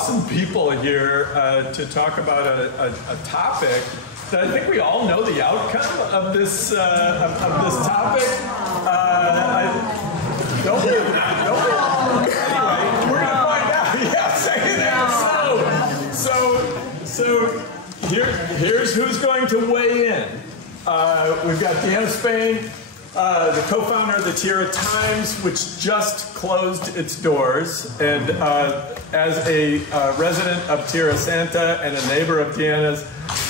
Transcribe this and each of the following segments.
awesome people here to talk about a topic that I think we all know the outcome of this topic. Nobody. Anyway, we're gonna find out. Yeah, second and so here's who's going to weigh in. We've got Deanna Spehn, the co-founder of the Tierra Times, which just closed its doors, and as a resident of Tierra Santa and a neighbor of Deanna's,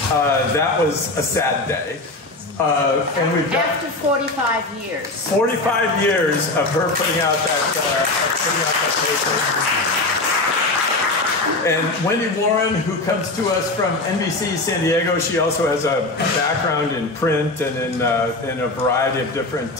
that was a sad day. And we've got after 45 years. 45 years of her putting out that paper. And Wendy Warren, who comes to us from NBC San Diego, she also has a background in print and in a variety of different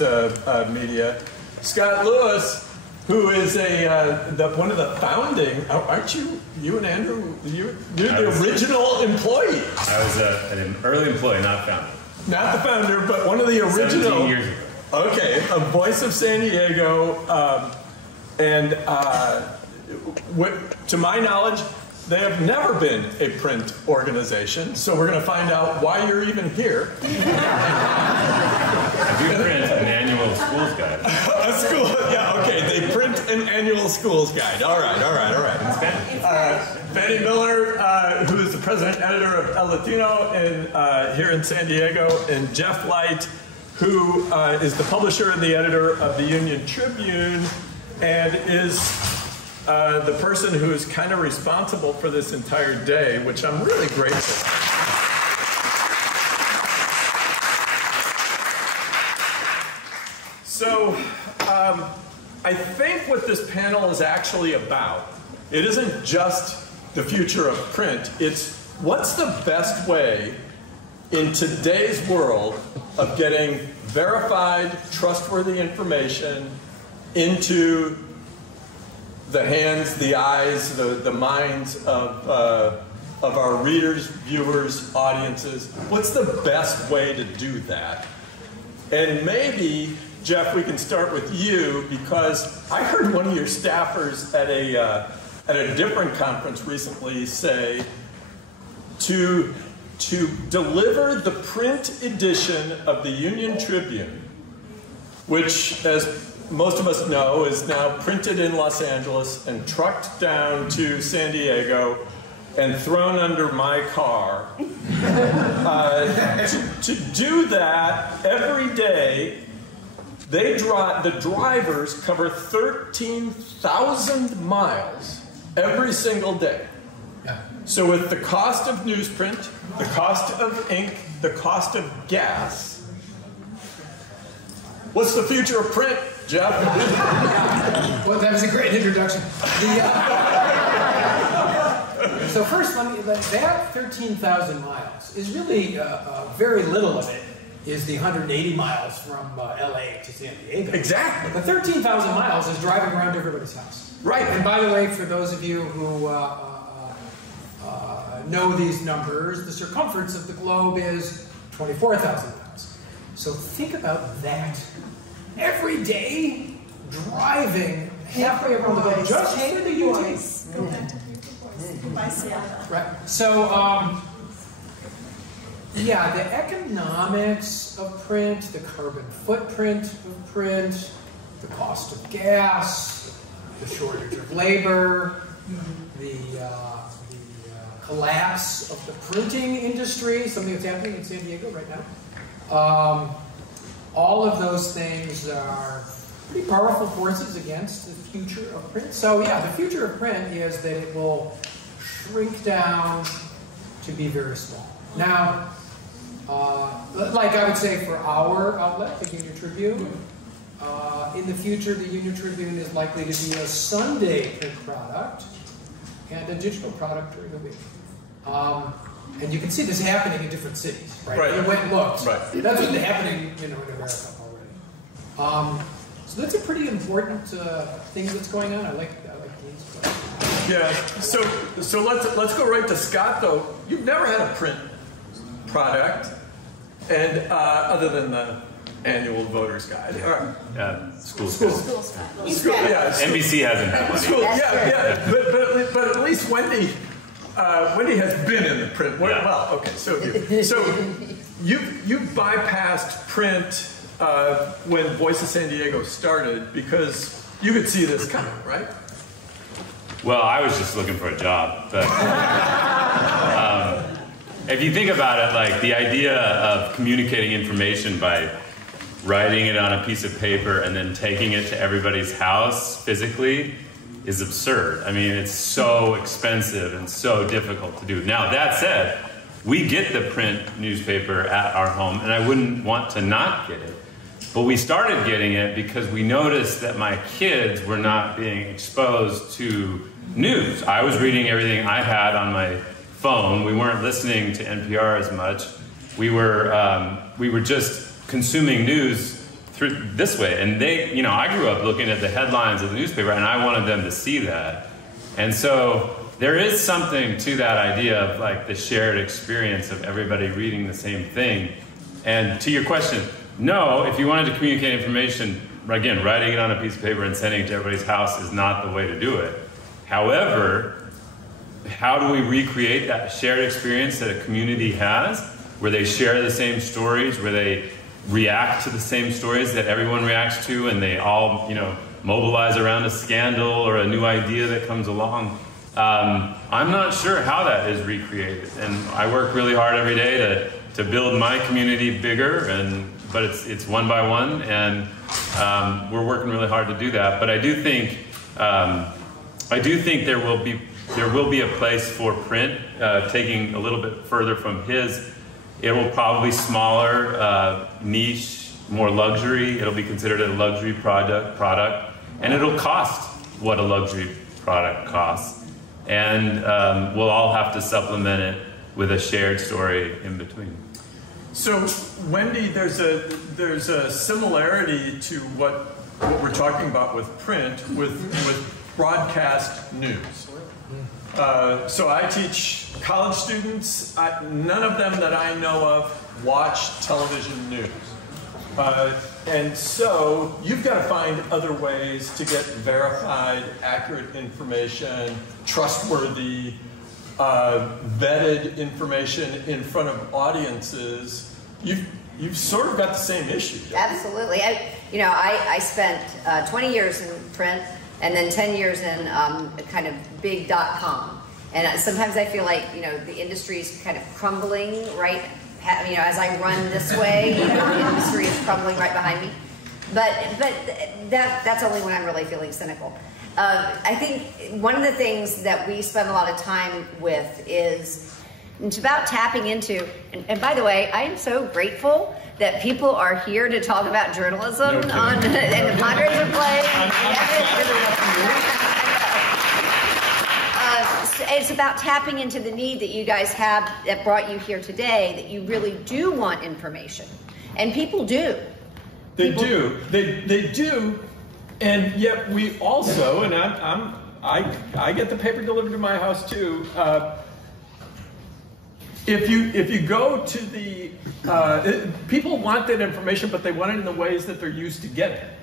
media. Scott Lewis, who is one of the founding, aren't you and Andrew, you're the original employee. I was an early employee, not founder. Not the founder, but one of the original. 17 years ago. Okay, a voice of San Diego, and to my knowledge, they have never been a print organization, so we're going to find out why you're even here. I do print an annual schools guide. A school, yeah, okay, they print an annual schools guide. All right. Fanny Miller, who is the president editor of El Latino here in San Diego, and Jeff Light, who is the publisher and the editor of the Union-Tribune, and is the person who is kind of responsible for this entire day, which I'm really grateful for. So I think what this panel is actually about, it isn't just the future of print, it's what's the best way in today's world of getting verified, trustworthy information into the hands, the eyes, the minds of our readers, viewers, audiences. What's the best way to do that? And maybe, Jeff, we can start with you, because I heard one of your staffers at a different conference recently say to deliver the print edition of the Union-Tribune, which, as most of us know, is now printed in Los Angeles and trucked down to San Diego and thrown under my car. To do that every day, the drivers cover 13,000 miles every single day. So with the cost of newsprint, the cost of ink, the cost of gas, what's the future of print, Jeff? Well, that was a great introduction. So first, that 13,000 miles is really very little of it is the 180 miles from LA to San Diego. Exactly. The 13,000 miles is driving around everybody's house. Right. And by the way, for those of you who know these numbers, the circumference of the globe is 24,000 miles. So think about that. Every day, driving halfway around the globe just for the UT. Right. So, yeah, the economics of print, the carbon footprint of print, the cost of gas, the shortage of labor, the collapse of the printing industry, something that's happening in San Diego right now. All of those things are pretty powerful forces against the future of print. So yeah, the future of print is that it will shrink down to be very small. Now, like I would say for our outlet, the Union-Tribune, in the future the Union-Tribune is likely to be a Sunday print product and a digital product during the week. And you can see this happening in different cities, right? Right. You went and looked. Right. That's what's happening, in America already. So that's a pretty important thing that's going on. I like these. Yeah. So let's go right to Scott though. You've never had a print product, and other than the annual voter's guide. School. Yeah. NBC hasn't had one. But at least Wendy has been in the print. Yeah. Well, okay, so you bypassed print when Voice of San Diego started because you could see this coming, right? Well, I was just looking for a job. But, if you think about it, like the idea of communicating information by writing it on a piece of paper and then taking it to everybody's house physically is absurd. I mean, it's so expensive and so difficult to do. Now, that said, we get the print newspaper at our home, and I wouldn't want to not get it. But we started getting it because we noticed that my kids were not being exposed to news. I was reading everything I had on my phone. We weren't listening to NPR as much. We were just consuming news through this way. And they, you know, I grew up looking at the headlines of the newspaper, and I wanted them to see that. And so there is something to that idea of like the shared experience of everybody reading the same thing. And to your question, no, if you wanted to communicate information, again, writing it on a piece of paper and sending it to everybody's house is not the way to do it. However, how do we recreate that shared experience that a community has, where they share the same stories, where they react to the same stories that everyone reacts to, and they all, you know, mobilize around a scandal or a new idea that comes along? I'm not sure how that is recreated, and I work really hard every day to build my community bigger, but it's one by one, and we're working really hard to do that. But I do think there will be a place for print, taking a little bit further from his. It will probably smaller, niche, more luxury. It'll be considered a luxury product, and it'll cost what a luxury product costs. And we'll all have to supplement it with a shared story in between. So, Wendy, there's a similarity to what we're talking about with print, with broadcast news. So I teach college students. None of them that I know of watch television news. And so you've got to find other ways to get verified, accurate information, trustworthy, vetted information in front of audiences. You've sort of got the same issue. Absolutely. I spent 20 years in print and then 10 years in kind of big .com. And sometimes I feel like, you know, the industry is kind of crumbling, right? You know, as I run this way, you know, the industry is crumbling right behind me. But that's only when I'm really feeling cynical. I think one of the things that we spend a lot of time with is it's about tapping into, and by the way, I am so grateful that people are here to talk about journalism and the Padres are playing. It's about tapping into the need that you guys have that brought you here today, that you really do want information. And people do. They do. And yet we also, and I get the paper delivered to my house too. If you go to the, people want that information, but they want it in the ways that they're used to getting it.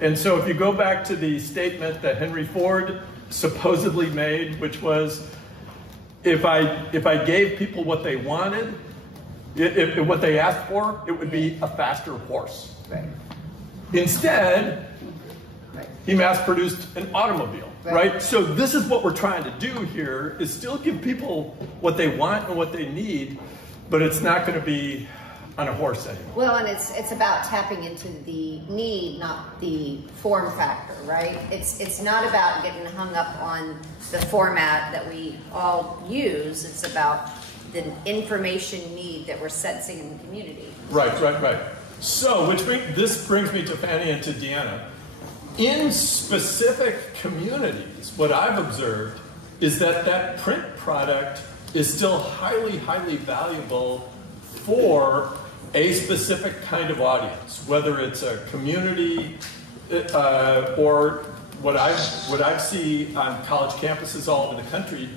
And so if you go back to the statement that Henry Ford supposedly made, which was, if I gave people what they wanted, what they asked for, it would be a faster horse. Right. Instead, he mass-produced an automobile, right? So this is what we're trying to do here, is still give people what they want and what they need, but it's not going to be on a horse anymore. Well, and it's about tapping into the need, not the form factor, right? It's not about getting hung up on the format that we all use. It's about the information need that we're sensing in the community. Right. So, this brings me to Fanny and to Deanna. In specific communities, what I've observed is that print product is still highly, highly valuable for a specific kind of audience, whether it's a community or what I see on college campuses all over the country.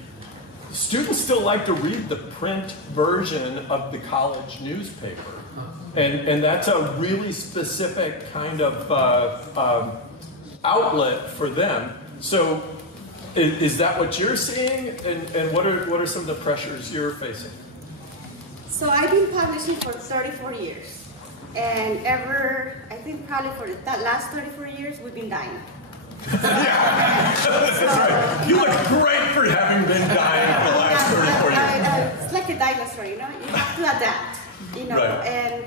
Students still like to read the print version of the college newspaper, and that's a really specific kind of outlet for them. So Is that what you're seeing? And what are some of the pressures you're facing? So I've been publishing for 34 years. And I think probably for the last 34 years, we've been dying. Yeah, that's right. You look great for having been dying for the last 34 years. It's like a dinosaur, you know? You have to adapt, you know? Right. And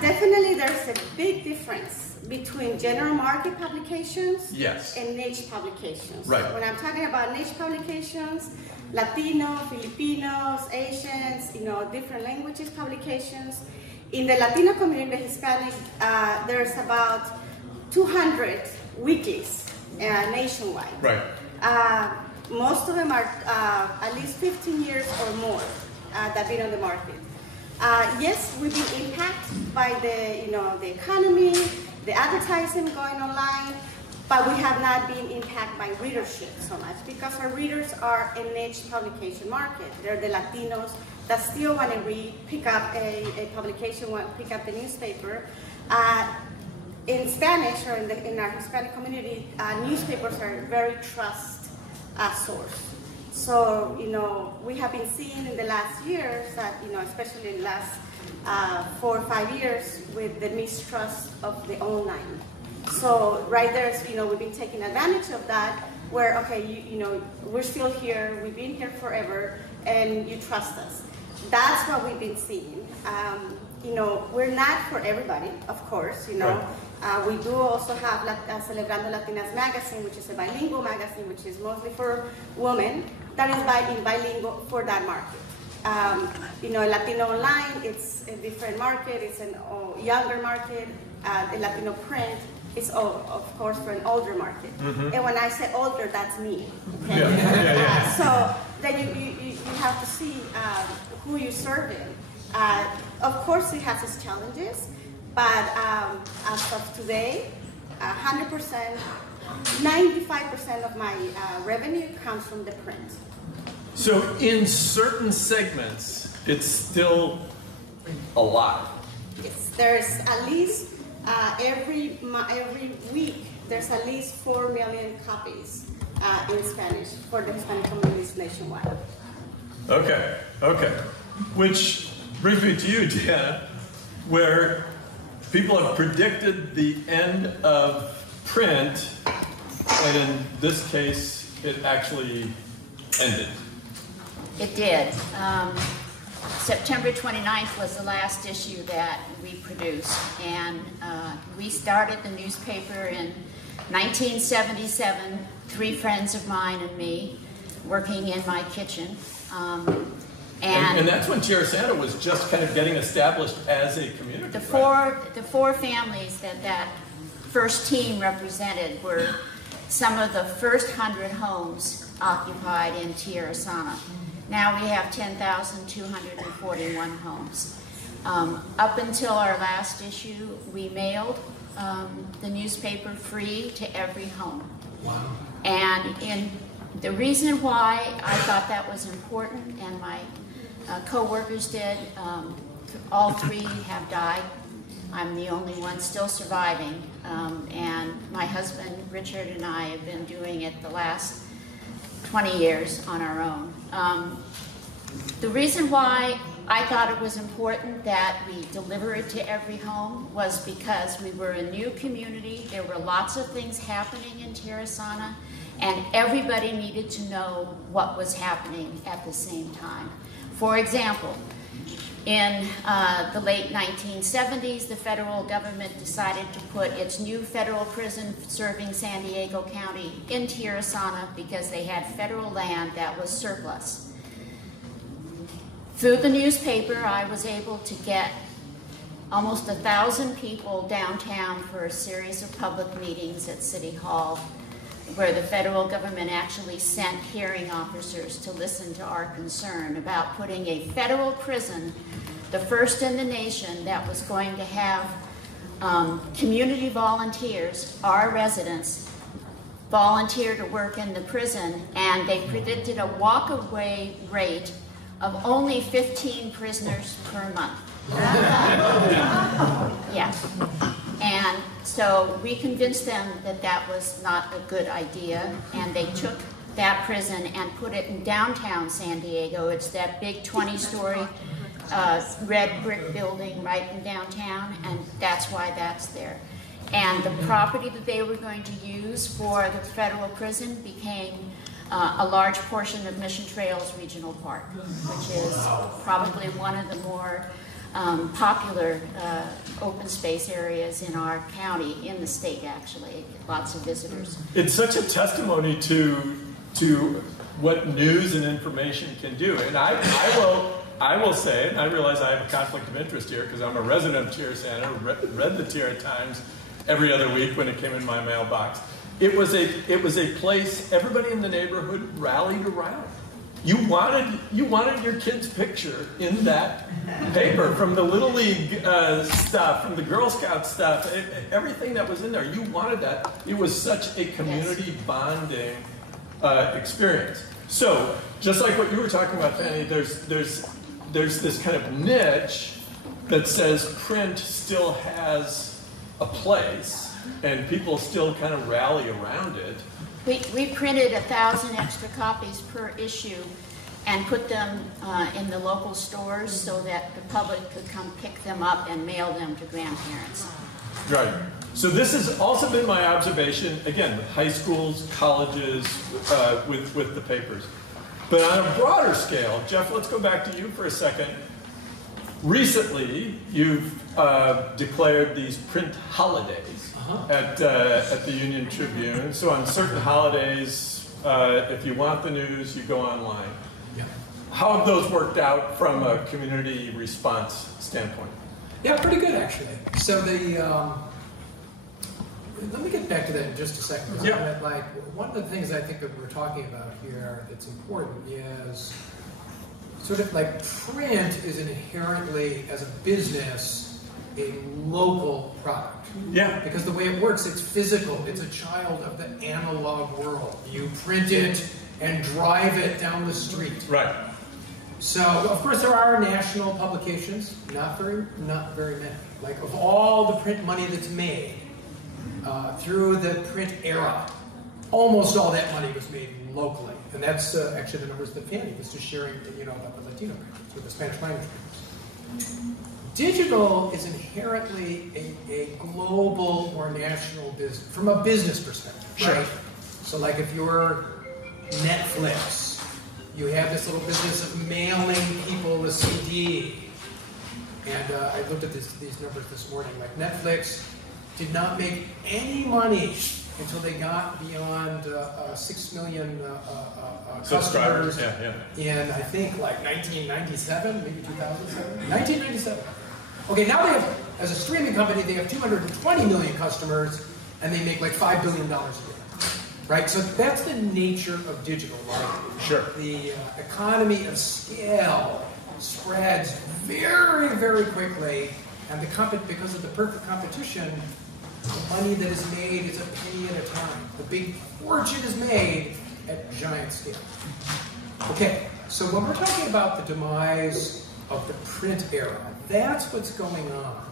definitely there's a big difference between general market publications and niche publications. Right. When I'm talking about niche publications, Latino, Filipinos, Asians, you know, different languages publications. In the Latino community, the Hispanic, there's about 200 weeklies nationwide. Right. Most of them are at least 15 years or more that have been on the market. Yes, we've been impacted by the economy, the advertising going online, but we have not been impacted by readership so much because our readers are a niche publication market. They're the Latinos that still want to read, pick up a publication, pick up the newspaper. In Spanish or in our Hispanic community, newspapers are a very trusted source. So, you know, we have been seeing in the last years that, you know, especially in the last 4 or 5 years with the mistrust of the online. So right there, you know, we've been taking advantage of that where, okay, you know, we're still here, we've been here forever, and you trust us. That's what we've been seeing. You know, we're not for everybody, of course, you know. Right. We do also have Celebrando Latinas magazine, which is a bilingual magazine, which is mostly for women, that is bilingual for that market. You know, Latino online, it's a different market, it's a younger market. The Latino print is, of course, for an older market. Mm-hmm. And when I say older, that's me. Okay? Yeah. So then you have to see who you're serving. Of course, it has its challenges, but as of today, 100%, 95% of my revenue comes from the print. So in certain segments, it's still a lot. Yes, there's at least every week there's at least 4 million copies in Spanish for the Hispanic communities nationwide. Okay. Which brings me to you, Deanna, where people have predicted the end of print, and in this case, it actually ended. It did. September 29th was the last issue that we produced, and we started the newspaper in 1977, 3 friends of mine and me, working in my kitchen. And that's when Tierra was just kind of getting established as a community. The four families that first team represented were some of the first 100 homes occupied in Tierra. Now we have 10,241 homes. Up until our last issue, we mailed the newspaper free to every home. Wow. And the reason why I thought that was important, and my co-workers did, all 3 have died. I'm the only one still surviving. And my husband, Richard, and I have been doing it the last 20 years on our own. The reason why I thought it was important that we deliver it to every home was because we were a new community. There were lots of things happening in Tierra, and everybody needed to know what was happening at the same time. For example, in the late 1970s, the federal government decided to put its new federal prison serving San Diego County in Tierra because they had federal land that was surplus. Through the newspaper, I was able to get almost 1,000 people downtown for a series of public meetings at City Hall, where the federal government actually sent hearing officers to listen to our concern about putting a federal prison, the first in the nation, that was going to have community volunteers, our residents, volunteer to work in the prison, and they predicted a walk-away rate of only 15 prisoners per month. Yeah. And so we convinced them that that was not a good idea, and they took that prison and put it in downtown San Diego. It's that big 20-story red brick building right in downtown, and that's why that's there. And the property that they were going to use for the federal prison became a large portion of Mission Trails Regional Park, which is probably one of the more popular open space areas in our county, in the state actually. Lots of visitors. It's such a testimony to what news and information can do. And I will say, and I realize I have a conflict of interest here because I'm a resident of Tierra Santa, read the Tierra Times every other week when it came in my mailbox. It was a place everybody in the neighborhood rallied around. You wanted your kid's picture in that paper, from the Little League stuff, from the Girl Scout stuff, everything that was in there. You wanted that. It was such a community bonding experience. So, just like what you were talking about, Fanny, there's this kind of niche that says print still has a place, and people still kind of rally around it. We printed 1,000 extra copies per issue and put them in the local stores so that the public could come pick them up and mail them to grandparents. Right. So this has also been my observation, again, with high schools, colleges, with the papers. But on a broader scale, Jeff, let's go back to you for a second. Recently, you've declared these print holidays at the Union-Tribune. So on certain holidays, if you want the news, you go online. Yeah. How have those worked out from a community response standpoint? Yeah, pretty good actually. So let me get back to that in just a second. Yeah. Like, one of the things I think that we're talking about here that's important is sort of like print is inherently, as a business, a local product. Yeah. Because the way it works, it's physical. It's a child of the analog world. You print it and drive it down the street. Right. So, of course, there are national publications, not very many. Like, of all the print money that's made through the print era, almost all that money was made locally. And that's actually the numbers that Fanny was just sharing, about the Latino printers, with the Spanish language printers. Digital is inherently a global or national business, from a business perspective, Sure. right? So, like, if you're Netflix, you have this little business of mailing people a CD. And I looked at these numbers this morning. Like, Netflix did not make any money until they got beyond 6 million customers in, I think, like 1997, maybe 2007? 1997. Okay, now they have, as a streaming company, they have 220 million customers, and they make like $5 billion a year. Right, so that's the nature of digital, right? Sure. The economy of scale spreads very, very quickly, and because of the perfect competition, the money that is made is a penny at a time. The big fortune is made at giant scale. Okay, so when we're talking about the demise of the print era, that's what's going on.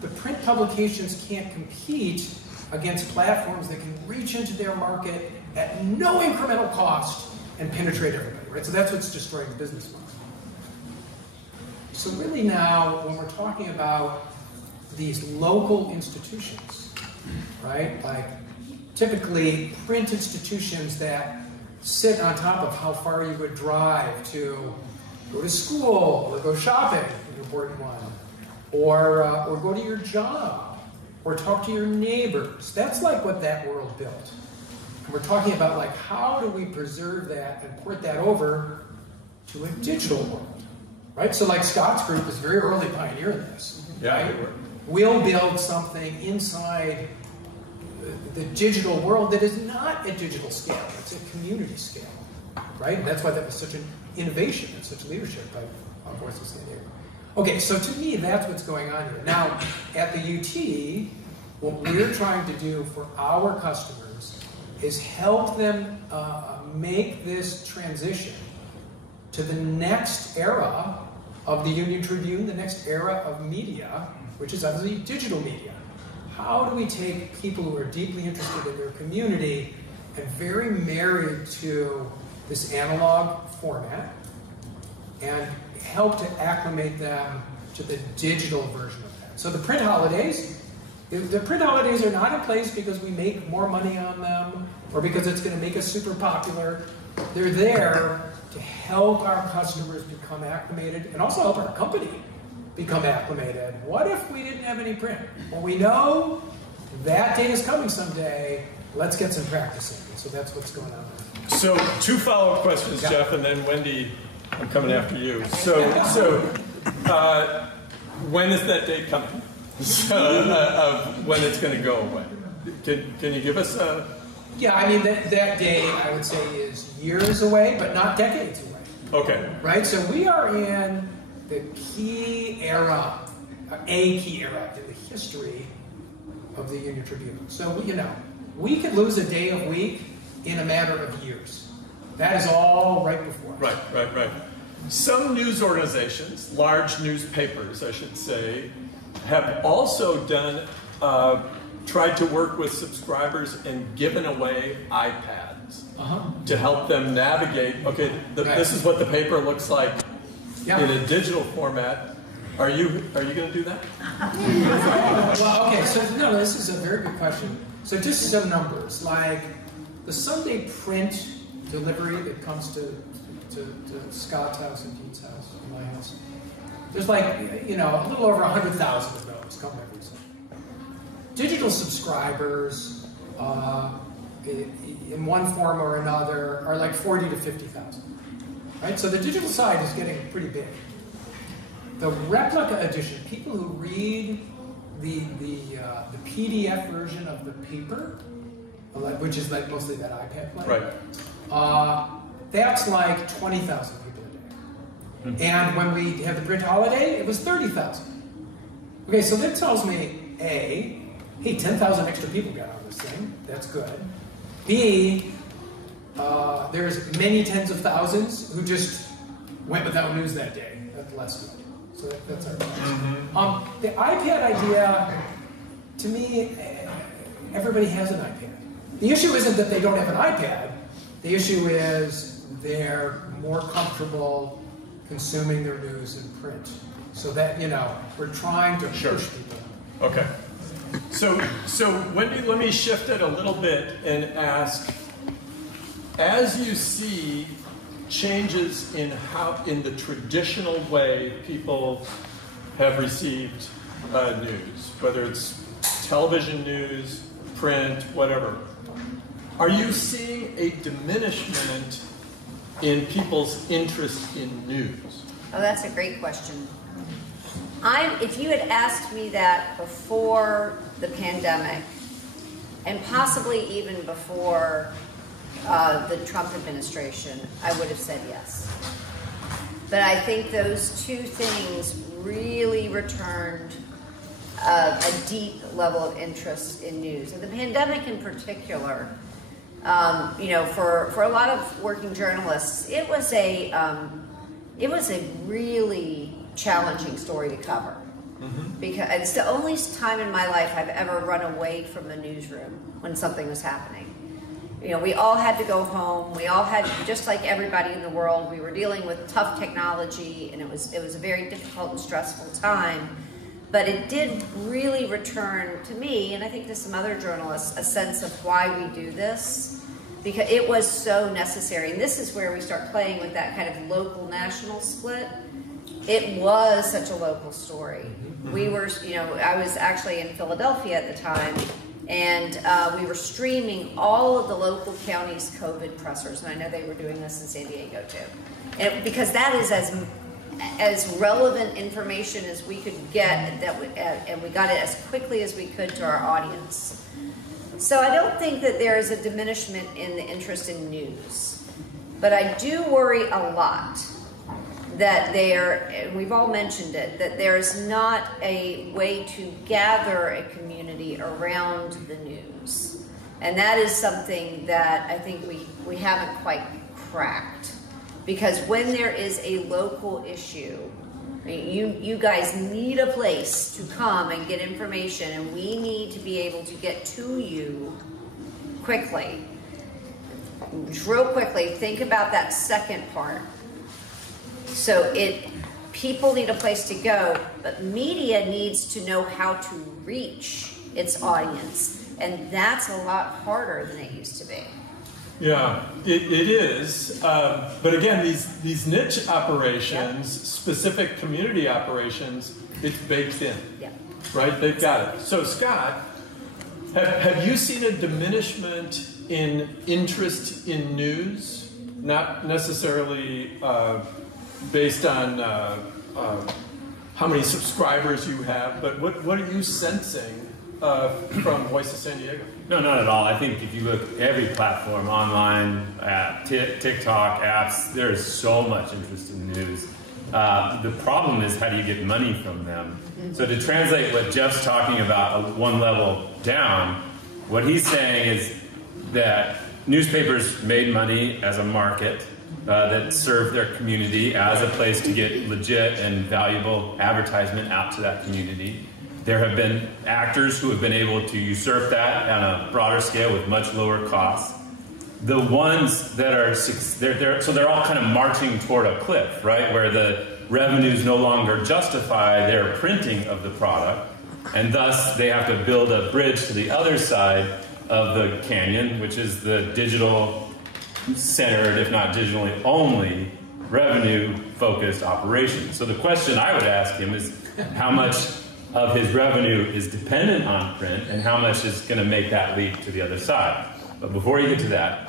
The print publications can't compete against platforms that can reach into their market at no incremental cost and penetrate everybody, right? So that's what's destroying the business model. So really now, when we're talking about these local institutions, right? Like typically print institutions that sit on top of how far you would drive to go to school or go shopping, an important one, or go to your job, or talk to your neighbors. That's like what that world built. And we're talking about like how do we preserve that and port that over to a digital world, right? So like Scott's group is a very early pioneer in this. Yeah. Right? We'll build something inside the digital world that is not a digital scale, it's a community scale, right? And that's why that was such an innovation and such leadership by Voice of San Diego. Okay, so to me, that's what's going on here. Now, at the UT, what we're trying to do for our customers is help them make this transition to the next era of the Union-Tribune, the next era of media, which is obviously digital media. how do we take people who are deeply interested in their community and very married to this analog format and help to acclimate them to the digital version of that. So the print holidays are not in place because we make more money on them or because it's going to make us super popular. They're there to help our customers become acclimated and also help our company become acclimated. What if we didn't have any print? Well, we know that day is coming someday. Let's get some practice in. So that's what's going on there. So 2 follow-up questions, Yeah. Jeff, and then Wendy, I'm coming after you. So when is that date coming? Of when it's going to go away? Can you give us a... Yeah, I mean, that day, I would say, is years away, but not decades away. Okay. Right? So we are in the key era, a key era in the history of the Union-Tribune. So, we could lose a day of week in a matter of years. That is all right before us. Right. Some news organizations, large newspapers, I should say, have also done, tried to work with subscribers and given away iPads to help them navigate. Okay, this is what the paper looks like in a digital format. Are you going to do that? Well, okay. So no, this is a very good question. So just some numbers, like the Sunday print delivery that comes to Scott's house and Dean's house and my house. There's like, a little over 100,000 of those come every Sunday. Digital subscribers, in one form or another, are like 40 to 50,000. Right? So the digital side is getting pretty big. The replica edition, people who read the PDF version of the paper, which is like mostly that iPad player, right? That's like 20,000 people a day. And when we had the print holiday, it was 30,000. Okay, so that tells me, A, hey, 10,000 extra people got on this thing. That's good. B, there's many tens of thousands who just went without news that day. That's less good. So that's our problem. The iPad idea, to me, everybody has an iPad. The issue isn't that they don't have an iPad. The issue is they're more comfortable consuming their news in print. So that, we're trying to push people. Okay. So Wendy, let me shift it a little bit and ask, as you see changes in the traditional way people have received news, whether it's television news, print, whatever, are you seeing a diminishment in people's interest in news? Oh, that's a great question. If you had asked me that before the pandemic, and possibly even before the Trump administration, I would have said yes. But I think those two things really returned a deep level of interest in news. And the pandemic in particular, for a lot of working journalists, it was a really challenging story to cover. Because it's the only time in my life I've ever run away from the newsroom when something was happening. We all had to go home. We all had, just like everybody in the world, we were dealing with tough technology, and it was a very difficult and stressful time. But it did really return to me, and I think to some other journalists, a sense of why we do this, because it was so necessary. And this is where we start playing with that kind of local-national split. It was such a local story. We were, I was actually in Philadelphia at the time, and we were streaming all of the local counties' COVID pressers, and I know they were doing this in San Diego too. And because that is as relevant information as we could get, and we got it as quickly as we could to our audience. So I don't think that there is a diminishment in the interest in news, but I do worry a lot that and we've all mentioned it, that there's not a way to gather a community around the news. And that is something that I think we haven't quite cracked. Because when there is a local issue, mean, you guys need a place to come and get information, and we need to be able to get to you quickly. Real quickly, think about that second part. So people need a place to go, but media needs to know how to reach its audience, and that's a lot harder than it used to be. Yeah, it is. But again, these niche operations, specific community operations, it's baked in. Yeah. Right? They've got it. So Scott, have you seen a diminishment in interest in news? Not necessarily based on how many subscribers you have, but what are you sensing from Voice of San Diego? No, not at all. I think if you look at every platform, online, TikTok, apps, there is so much interest in news. The problem is, how do you get money from them? So to translate what Jeff's talking about one level down, what he's saying is that newspapers made money as a market that served their community as a place to get legit and valuable advertisement out to that community. There have been actors who have been able to usurp that on a broader scale with much lower costs. The ones that are, so they're all kind of marching toward a cliff, right? Where the revenues no longer justify their printing of the product, and thus they have to build a bridge to the other side of the canyon, which is the digital centered, if not digitally only, revenue-focused operation. So the question I would ask him is how much of his revenue is dependent on print and how much is going to make that leap to the other side. But before you get to that,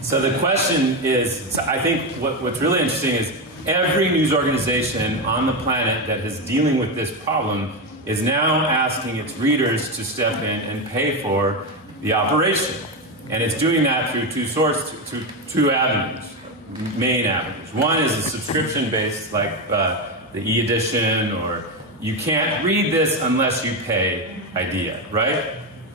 so the question is, I think what's really interesting is every news organization on the planet that is dealing with this problem is now asking its readers to step in and pay for the operation. And it's doing that through two avenues, main avenues. One is a subscription-based, like the e-edition, or you can't read this unless you pay idea, right?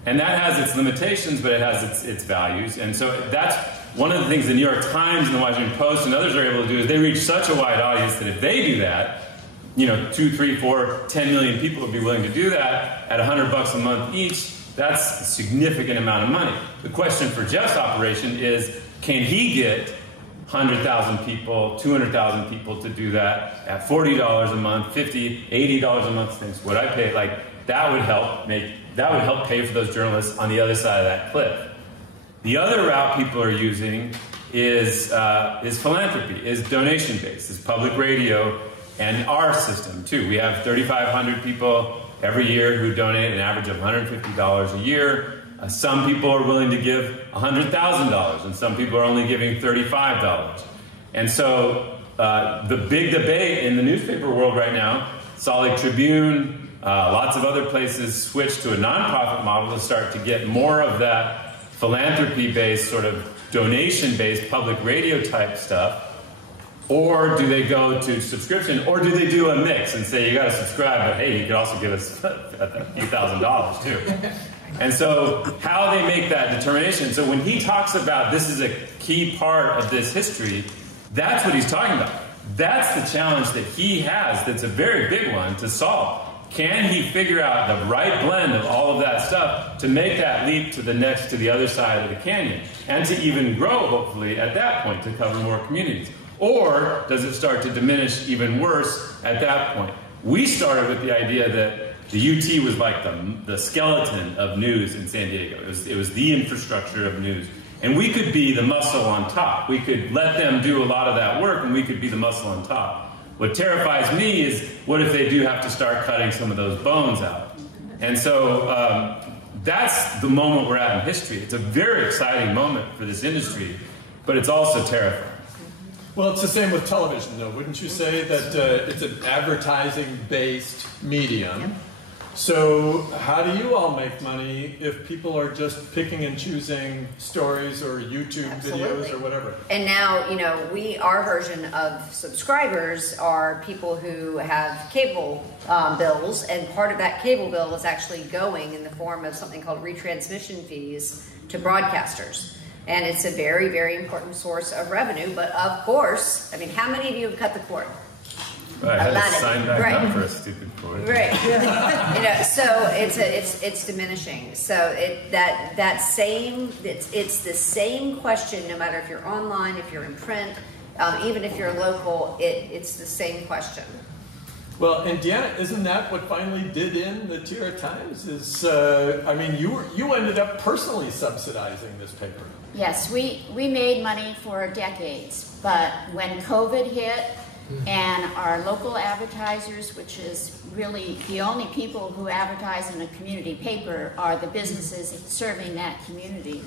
And that has its limitations, but it has its values. And so that's one of the things the New York Times and the Washington Post and others are able to do, is they reach such a wide audience that if they do that, 2, 3, 4, 10 million people would be willing to do that at $100 a month each. That's a significant amount of money. The question for Jeff's operation is, can he get 100,000 people, 200,000 people to do that at $40 a month, $50, $80 a month? Thinks, would I pay? Like, that would help pay for those journalists on the other side of that cliff. The other route people are using is philanthropy, is donation-based, is public radio, and our system too. We have 3,500 people every year who donate an average of $150 a year. Some people are willing to give $100,000, and some people are only giving $35. And so the big debate in the newspaper world right now, Salt Lake Tribune, lots of other places switch to a nonprofit model to start to get more of that philanthropy-based, sort of donation-based public radio type stuff. Or do they go to subscription, or do they do a mix and say, you got to subscribe, but hey, you could also give us a few $1,000s too. And so how they make that determination, so when he talks about this is a key part of this history, that's what he's talking about. That's the challenge that he has, that's a very big one to solve. Can he figure out the right blend of all of that stuff to make that leap to the other side of the canyon, and to even grow, hopefully, at that point, to cover more communities? Or does it start to diminish even worse at that point? We started with the idea that the UT was like the skeleton of news in San Diego. It was the infrastructure of news. And we could be the muscle on top. We could let them do a lot of that work, and we could be the muscle on top. What terrifies me is, what if they do have to start cutting some of those bones out? And so that's the moment we're at in history. It's a very exciting moment for this industry, but it's also terrifying. Well, it's the same with television, though. Wouldn't you say that it's an advertising-based medium? Yep. So how do you all make money if people are just picking and choosing stories or YouTube videos or whatever? And now, our version of subscribers are people who have cable bills, and part of that cable bill is actually going in the form of something called retransmission fees to broadcasters. And it's a very, very important source of revenue. But of course, how many of you have cut the cord? I had to sign back up for a stupid quote. Right. So it's diminishing. So it's the same question no matter if you're online, if you're in print, even if you're local. It's the same question. Well, and Deanna, isn't that what finally did in the Tierra Times? You ended up personally subsidizing this paper. Yes, we made money for decades, but when COVID hit, and our local advertisers, which is really the only people who advertise in a community paper, are the businesses serving that community.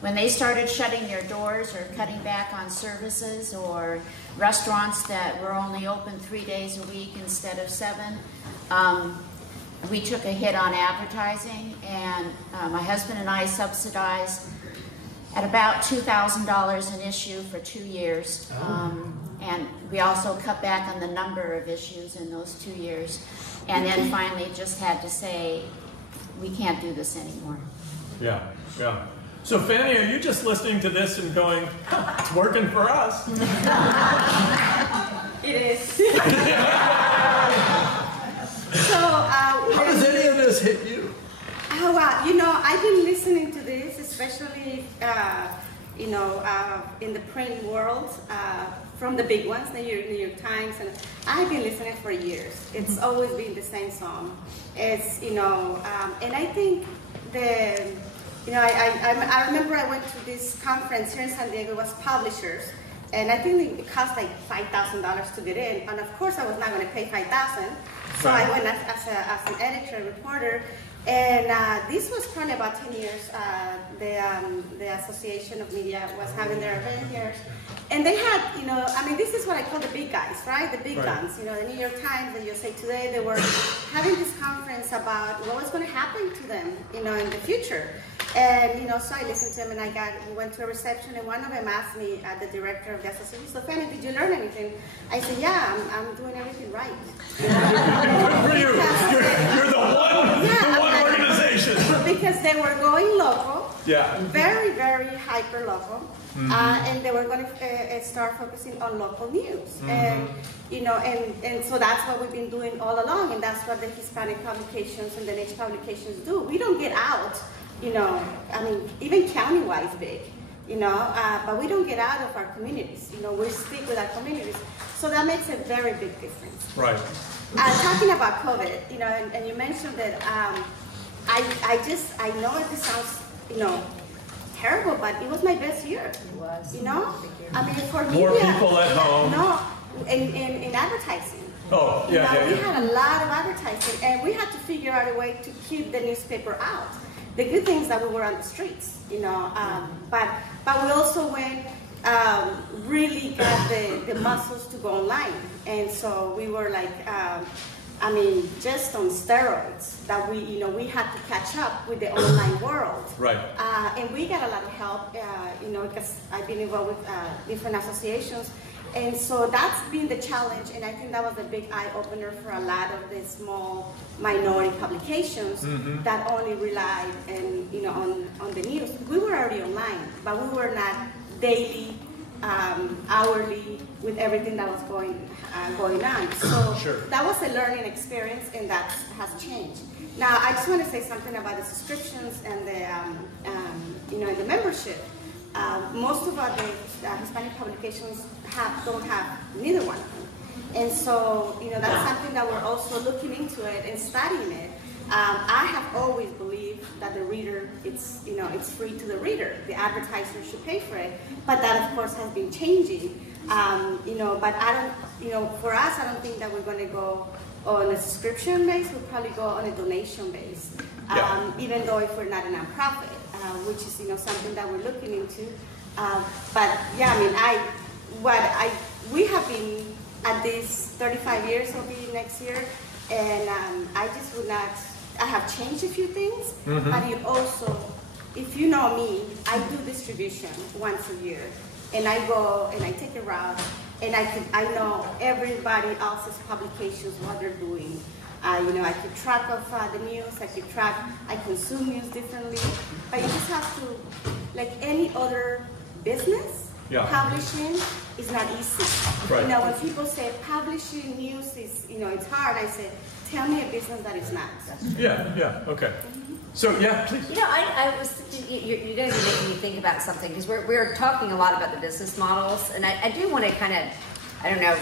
When they started shutting their doors or cutting back on services, or restaurants that were only open 3 days a week instead of 7, we took a hit on advertising, and my husband and I subsidized at about $2,000 an issue for 2 years. And we also cut back on the number of issues in those 2 years. And then finally just had to say, we can't do this anymore. Yeah. So Fanny, are you just listening to this and going, it's working for us? It is. How does any of this hit you? Oh, wow. I've been listening to this, especially, in the print world, from the big ones, the New York Times, and I've been listening for years. It's always been the same song. It's, and I think I remember I went to this conference here in San Diego. It was publishers, and I think it cost like $5,000 to get in, and of course I was not going to pay $5,000, so I went as an editor, reporter. And this was probably about 10 years. The Association of Media was having their event here. And they had, this is what I call the big guys, right? The big guns. The New York Times, the USA Today, they were having this conference about what was going to happen to them, in the future. And, so I listened to them, and we went to a reception, and one of them asked me, the director of the association, so Fanny, did you learn anything? I said, yeah, I'm doing everything right. You're the one organization. Because they were going local, yeah, very, very hyper local, and they were going to start focusing on local news. And and so that's what we've been doing all along, and that's what the Hispanic publications and the niche publications do. We don't get out, even county-wise big, but we don't get out of our communities. We stick with our communities. So that makes a very big difference. Right. Talking about COVID, and you mentioned that, I know this sounds, terrible, but it was my best year. It was. For more media, people at home. No, in advertising. Oh, yeah, We had a lot of advertising, and we had to figure out a way to keep the newspaper out. The good thing is that we were on the streets, but we also went, really got the muscles to go online, and so we were like, just on steroids, that we had to catch up with the online world. Right. And we got a lot of help, because I've been involved with different associations. And so that's been the challenge, and I think that was a big eye-opener for a lot of the small minority publications that only relied on the news. We were already online, but we were not daily, hourly, with everything that was going on. So that was a learning experience, and that has changed. Now, I just want to say something about the subscriptions and the membership. Most of our Hispanic publications don't have neither one of them. And so, that's something that we're also looking into it and studying it. I have always believed that the reader, it's free to the reader. The advertiser should pay for it. But that, of course, has been changing. But I don't, for us, I don't think that we're going to go on a subscription base. We'll probably go on a donation base. Even though if we're not a nonprofit, which is, something that we're looking into. But yeah, we have been at this 35 years, will be next year, and I just would not, I have changed a few things, but you also, if you know me, I do distribution once a year, and I go and I take a route, and I know everybody else's publications, what they're doing. I keep track of the news, I consume news differently, but you just have to, like any other business, publishing, it's not easy. Right. You know, when people say publishing news is, you know, it's hard, I say, tell me a business that is not. Yeah, okay. So, yeah, please. You know, I was thinking, you guys are making me think about something, because we're talking a lot about the business models, and I do want to kind of, I don't know,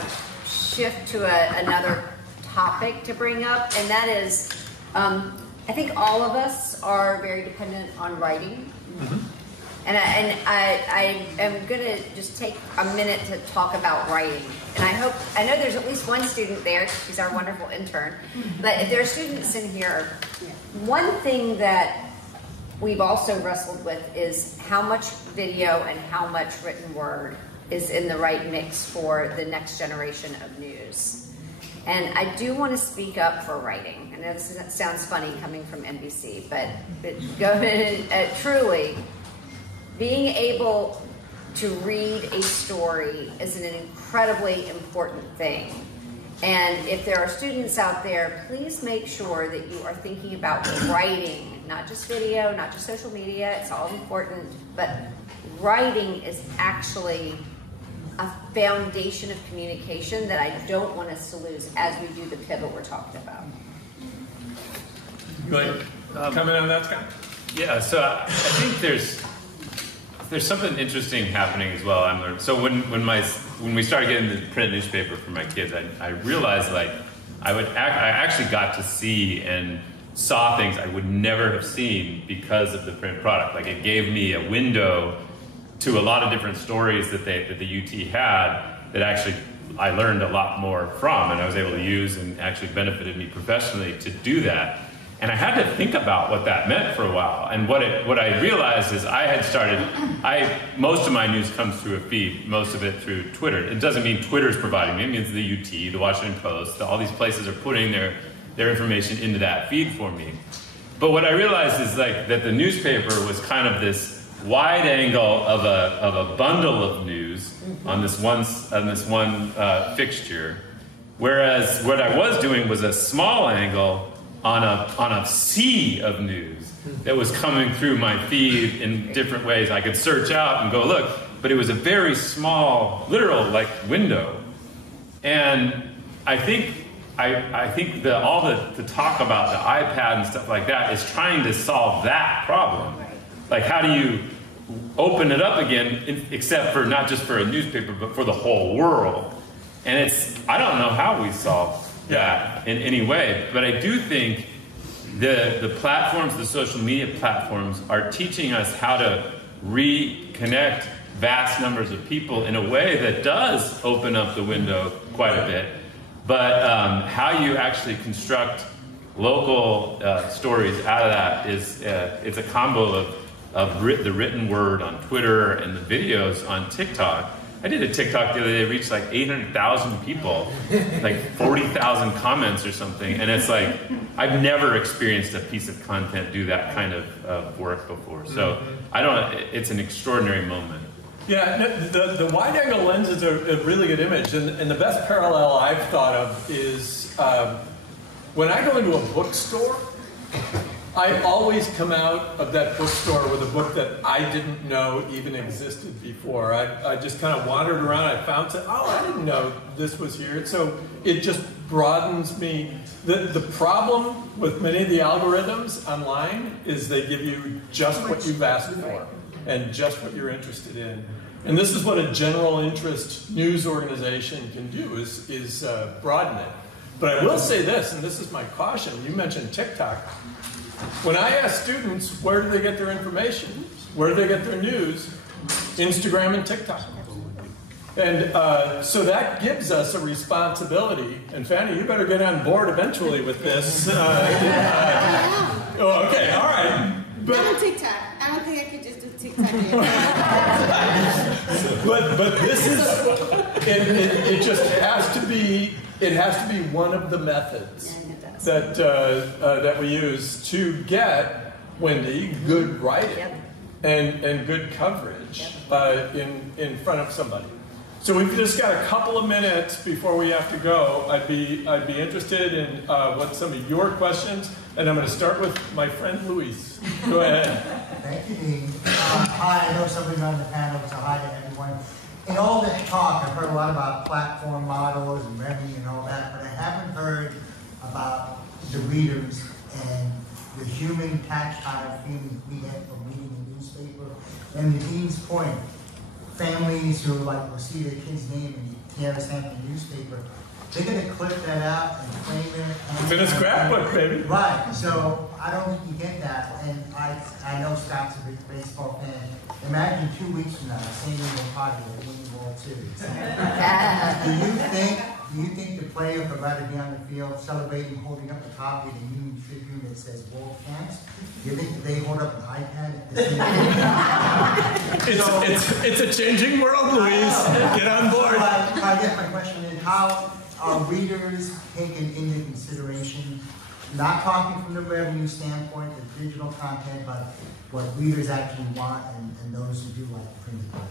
shift to another topic to bring up, and that is, I think all of us are very dependent on writing. And I am going to just take a minute to talk about writing. And I know there's at least one student there, she's our wonderful intern, but if there are students in here, one thing that we've also wrestled with is how much video and how much written word is in the right mix for the next generation of news. And I do want to speak up for writing. I know this sounds funny coming from NBC, but truly, being able to read a story is an incredibly important thing. And if there are students out there, please make sure that you are thinking about writing, not just video, not just social media, it's all important, but writing is actually a foundation of communication that I don't want us to lose as we do the pivot we're talking about. Comment on that, Scott? Yeah, so I think there's something interesting happening as well. So when we started getting the print newspaper for my kids, I realized like I actually got to see and saw things I would never have seen because of the print product. Like it gave me a window to a lot of different stories that the UT had that actually I learned a lot more from, and I was able to use and actually benefited me professionally to do that. And I had to think about what that meant for a while. And what I realized is most of my news comes through a feed, most of it through Twitter. It doesn't mean Twitter's providing me, it means the UT, the Washington Post, all these places are putting their information into that feed for me. But what I realized is like that the newspaper was kind of this wide angle of a bundle of news on this one fixture, whereas what I was doing was a small angle on a sea of news that was coming through my feed in different ways. I could search out and go look, but it was a very small, literal like window. And I think all the talk about the iPad and stuff like that is trying to solve that problem. Like, how do you open it up again, except for not just for a newspaper, but for the whole world? And I don't know how we solve that in any way, but I do think the platforms, the social media platforms, are teaching us how to reconnect vast numbers of people in a way that does open up the window quite a bit. But how you actually construct local stories out of that is it's a combo of the written word on Twitter and the videos on TikTok. I did a TikTok the other day, reached like 800,000 people, like 40,000 comments or something. And it's like, I've never experienced a piece of content do that kind of work before. So it's an extraordinary moment. Yeah, the wide angle lens is a really good image. And the best parallel I've thought of is when I go into a bookstore, I always come out of that bookstore with a book that I didn't know even existed before. I just kind of wandered around, I found it, I didn't know this was here. So it just broadens me. The problem with many of the algorithms online is they give you just what you've asked for and just what you're interested in. And this is what a general interest news organization can do, is broaden it. But I will say this, and this is my caution, you mentioned TikTok. When I ask students, where do they get their information? Where do they get their news? Instagram and TikTok. And so that gives us a responsibility. And Fanny, you better get on board eventually with this. Okay, all right. But I'm on TikTok. I don't think I could just do TikTok anymore. but this is, it just has to be, one of the methods that we use to get, Wendy, good writing and good coverage in front of somebody. So we've just got a couple of minutes before we have to go. I'd be interested in what some of your questions, and I'm going to start with my friend Luis. Go ahead. Thank you, Dean. Hi, I know somebody on the panel, so hi to everyone. in all that talk, I've heard a lot about platform models and revenue and all that, but I haven't heard about the readers and the human tactile feelings we get from reading a newspaper. And to Dean's point, families who will see their kid's name in the Tierra San Diego Newspaper, they're going to clip that out and frame it. It's in a scrapbook, baby. Right. So I don't think you get that. And I know Scott's a big baseball fan. Imagine 2 weeks from now, San Diego Padres winning the World Series. Do you think the player would rather be on the field celebrating, holding up a copy of the Union-Tribune that says World Champs? Do you think that they hold up an iPad at the same It's a changing world, Louise. Get on board. I guess my question is, how are readers taken into consideration, not talking from the revenue standpoint, the digital content, but what readers actually want and those who do like the printed version?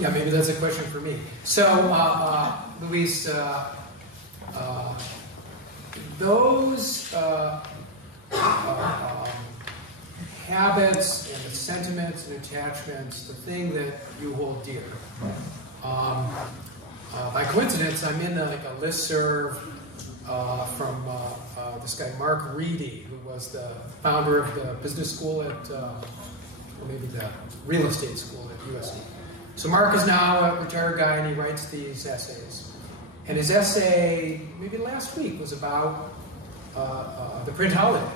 Yeah, maybe that's a question for me. So, Luis, those habits and the sentiments and attachments, the thing that you hold dear. By coincidence, I'm in a listserv from this guy, Mark Reedy, who was the founder of the business school at, or maybe the real estate school at USD. So Mark is now a retired guy, and he writes these essays. And his essay, maybe last week, was about the print holiday.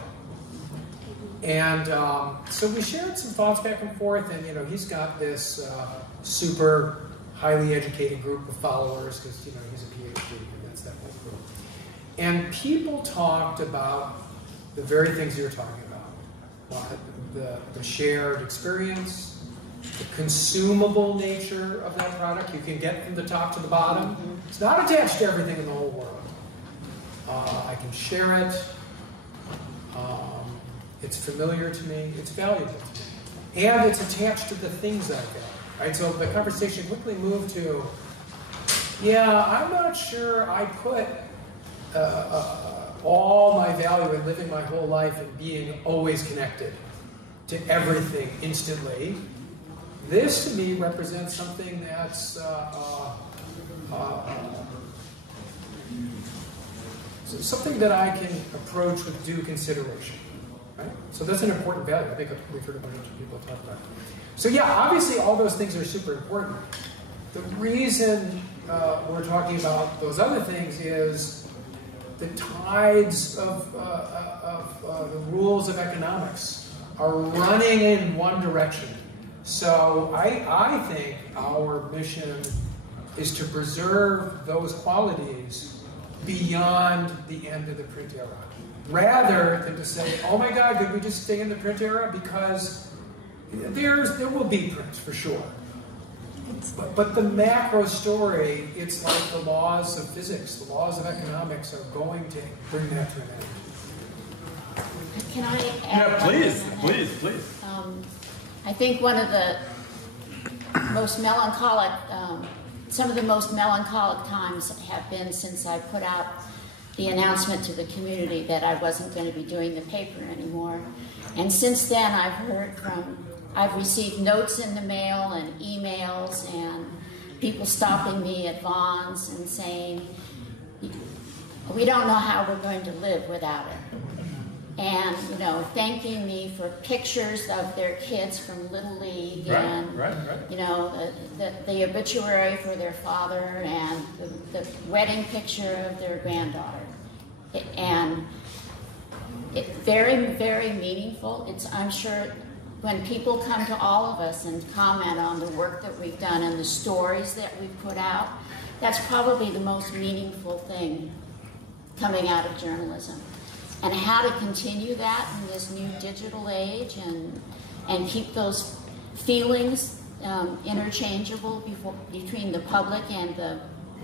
And so we shared some thoughts back and forth, and he's got this super highly educated group of followers, because he's a PhD, and that's that whole group. And people talked about the very things you're talking about, the shared experience, the consumable nature of that product. You can get from the top to the bottom. It's not attached to everything in the whole world. I can share it. It's familiar to me. It's valuable to me. And it's attached to the things I've got. Right? So the conversation quickly moved to, yeah, I'm not sure I put all my value in living my whole life and being always connected to everything instantly. This, to me, represents something that's something that I can approach with due consideration. Right? So that's an important value. I think we've heard a bunch of people talk about it. So yeah, obviously all those things are super important. The reason we're talking about those other things is the tides of the rules of economics are running in one direction. So I think our mission is to preserve those qualities beyond the end of the print era, rather than to say, oh my God, could we just stay in the print era? Because there will be print for sure. But the macro story, it's like the laws of physics, the laws of economics are going to bring that to an end. Can I add? Yeah, please. I think one of the most melancholic, some of the most melancholic times have been since I put out the announcement to the community that I wasn't going to be doing the paper anymore. And since then, I've received notes in the mail and emails and people stopping me at Vaughn's and saying, we don't know how we're going to live without it. And, thanking me for pictures of their kids from Little League and, the obituary for their father and the wedding picture of their granddaughter. And it's very, very meaningful. I'm sure when people come to all of us and comment on the work that we've done and the stories that we've put out, that's probably the most meaningful thing coming out of journalism. And how to continue that in this new digital age and keep those feelings interchangeable between the public and the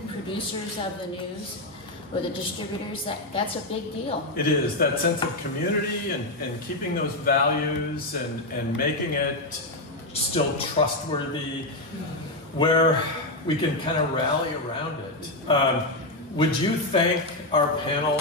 producers of the news or the distributors, that's a big deal. It is, that sense of community and keeping those values and making it still trustworthy where we can kind of rally around it. Would you thank our panel?